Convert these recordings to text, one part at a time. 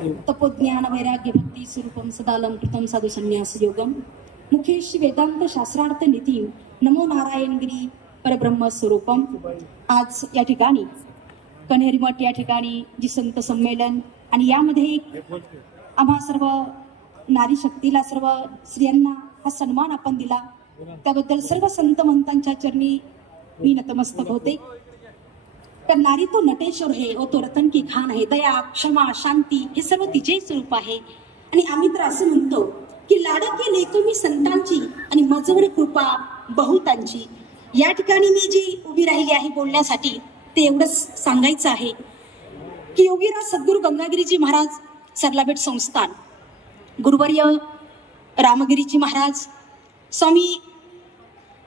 तपोज्ञान वैराग्य भक्ती स्वरूपम सदालंकृतम साधु संन्यास योगम मुखेश वेदांत शास्त्रार्थ नीती नमो नारायणगिरी परब्रह्म स्वरूपम. आज या ठिकाणी कन्हेरी मठ या ठिकाणी जी संत संमेलन आणि यामध्ये आम्हा सर्व नारी शक्तीला सर्व स्त्रियांना हा सन्मान आपण दिला त्याबद्दल सर्व संत महंतांच्या चरणी मी नतमस्तक होते. तर नारी तो नटेश्वर है और तो रतन की खान है. दया क्षमा शांती हे सर्व तिचे स्वरूप आहे. आणि आम्ही तर असं म्हणतो की लाडके लेको मी संतांची आणि मजवर कृपा बहुतांची. या ठिकाणी मी जी उभी राहिली आहे बोलण्यासाठी ते एवढंच सांगायचं आहे की योगीराज सद्गुरू गंगागिरीजी महाराज सरलाभेट संस्थान, गुरुवर्य रामगिरीजी महाराज, स्वामी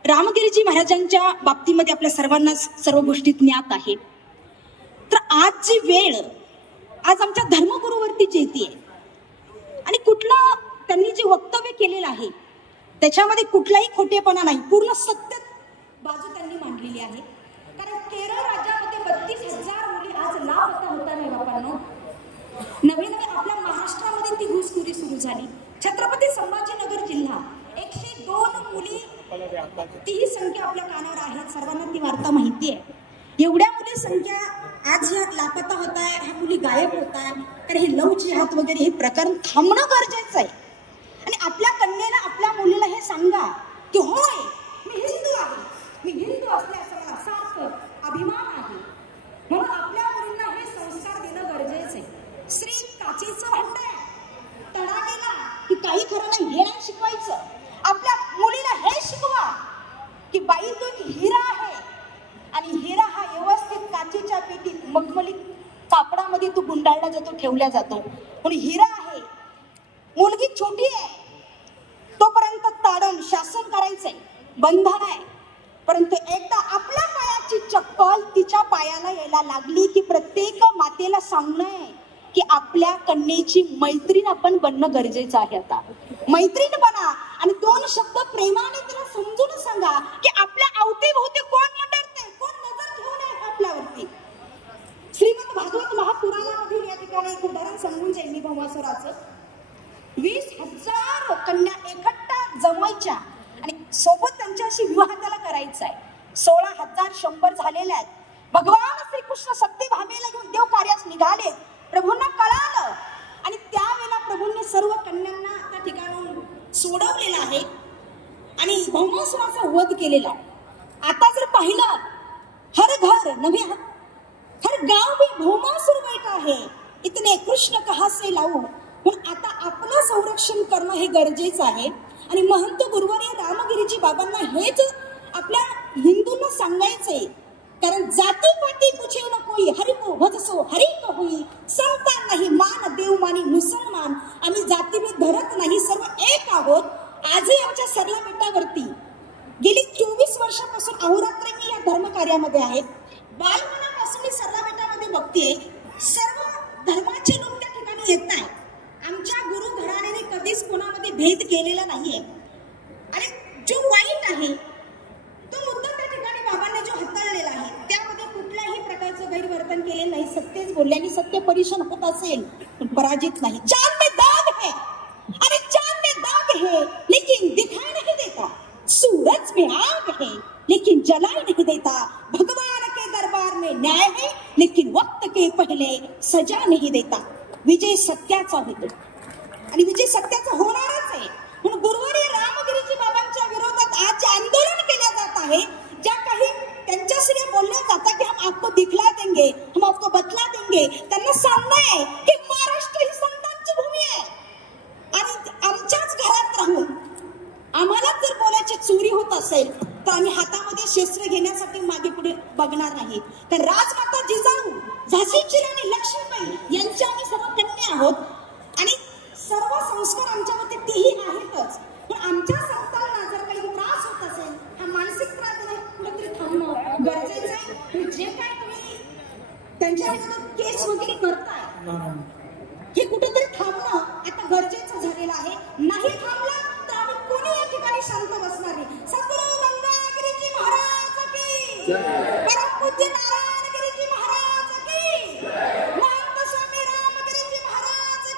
रामगिरीजी महाराजांच्या बाबतीमध्ये आपल्या सर्वांना सर्व गोष्टी ज्ञात आहे. तर आज जी वेळ आज आमच्या धर्मगुरूवरतीच येते आणि कुठलं त्यांनी जे वक्तव्य केलेलं आहे त्याच्यामध्ये कुठलाही खोटेपणा नाही, पूर्ण सत्य बाजू त्यांनी मांडलेली आहे. कारण केरळ राज्यामध्ये 32,000 मुली आज लापता होता नाही बापांनो. नवे नवे आपल्या महाराष्ट्रामध्ये ती घुसखोरी सुरू झाली. छत्रपती संभाजीनगर जिल्हा 102 मुली, तीही संख्या आपल्या कानावर आहे, सर्वांना ती वार्ता माहिती आहे. एवढ्या मुली संख्या आज या लापता होत आहे, ह्या मुली गायब होत आहे. तर हे लव जिहाद वगैरे हे प्रकरण थांबणं गरजेचं आहे. आणि आपल्या कन्येला आपल्या मुलीला हे सांगा की होय मी हिंदू आहे, मी हिंदू असल्याचा मला सार्थ अभिमान आहे. म्हणून आपल्या मुलींना हे संस्कार देणं गरजेचं आहे. श्री काचेचं म्हणताय तडा गेला की काही खरं नाही, हे नाही शिकवायचं. आपल्या मुलीला हे शिकवा की बाई तो एक हिरा आहे आणि हिरा हा व्यवस्थित काचेच्या पेटीत मखमली कापडामध्ये तो गुंडाळला जातो, ठेवला जातो. म्हणून हिरा आहे. मुलगी छोटी आहे तोपर्यंत ताडण शासन करायचंय, बंधन आहे. परंतु एकदा आपल्या पायाची चप्पल तिच्या पायाला यायला लागली की प्रत्येक मातेला सांगणं की आपल्या कन्येची मैत्रीण आपण बनणं गरजेचं आहे. आता मैत्रीण बना आणि 2 शब्द प्रेमाने तिला समजून सांगा की आपल्या अवतीभोवती कोण मंडळते, कोण नजर ठेवून आहे आपल्यावरती. श्रीमद भागवत महापुराणामधील या ठिकाणी एक उदाहरण सांगून जाईल मी भौमासुराचं. 20,000 कन्या एकट्टा जमवायच्या आणि सोबत त्यांच्याशी विवाह त्याला करायचा आहे. 16,100 झालेल्या आहेत. भगवान श्रीकृष्ण सत्यभामेला घेऊन देव कार्यास निघाले. प्रभूंना कळालं आणि त्यावेळेला प्रभूंनी सर्व कन्यांना त्या ठिकाणून सोडवलेलं आहे आणि भौमासुराचा वध केलेला आहे. आता जर पाहिलं हर घर नव्हे हर गाव में भौमासुर बैठा है, इतने कृष्ण कहा से लावू. पण आता आपलं संरक्षण करणं हे गरजेचं आहे. आणि महंत गुरुवर्य रामगिरीजी बाबांना हेच आपल्या हिंदूंना सांगायचंय. कारण जाती पाती पूछे न कोई, हरि को भजसो हरि को होई. संतान नाही मान देव मानी मुसलमान. आम्ही जातीभेद धरत नाही, सर्व एक आहोत. आजही आमच्या सरला बेटावरती गेली 24 वर्षापासून अहोरात्र मी या धर्म कार्यामध्ये आहे. बालपणापासून मी सरला बेटामध्ये बघते सर्व धर्माचे लोक त्या ठिकाणी येत आहेत. आमच्या गुरु घराण्याने कधीच कोणामध्ये भेद केलेला नाहीये. आणि जो वाईट आहे तो मुद्दा त्या ठिकाणी बाबांनी जो हाताळलेला आहे त्यामध्ये कुठल्याही प्रकारचं गैरवर्तन केले नाही. सत्यच बोलले आणि सत्य परीक्षण होत असेल पण पराजित नाही. चांद में दाग है अरे चांद में दाग है लेकिन दिखाई नहीं देता. सूरज में आग है लेकिन जलाई नहीं देता. भगवान के दरबार में न्याय है लेकिन वक्त के पहले सजा नहीं देता. विजय सत्याचा होतो आणि विजय सत्याचा होणारच आहे. म्हणून गुरुवर्य रामगिरीजी बाबांच्या विरोधात आज जे आंदोलन केले जात आहे, ज्या काही त्यांच्याशी बोलले जातात की हम आपको दिखला देंगे, हम आपको बतला देंगे, त्यांना सांगणं आहे की महाराष्ट्र ही संतांची भूमी आहे आणि आमच्याच घरात राहून आम्हाला जर बोलायची चोरी होत असेल तर आम्ही हातामध्ये शस्त्र घेण्यासाठी मागे पुढे बघणार नाही. तर राजमाता जिजाऊ, झाशीची राणी लक्ष्मीबाई यांच्या आम्ही सर्व कन्या आहोत आणि सर्व संस्कार आमच्यामध्ये तेही आहेतच. पण आमच्या संतांना जर काही त्रास होत असेल, हा मानसिक त्रास कुठेतरी थांबणं गरजेचं आहे. जे काय तुम्ही त्यांच्या विरोधात केस वगैरे करताय हे कुठेतरी थांबणं आता गरजेचं झालेलं आहे. नाही थांबलं तर आम्ही कोणी या ठिकाणी शांत बसणार नाही. सद्गुरू गंगागिरीजी महाराज की, परमपूज्य नारायणगिरीजी महाराज की, महंत स्वामी रामगिरीजी महाराज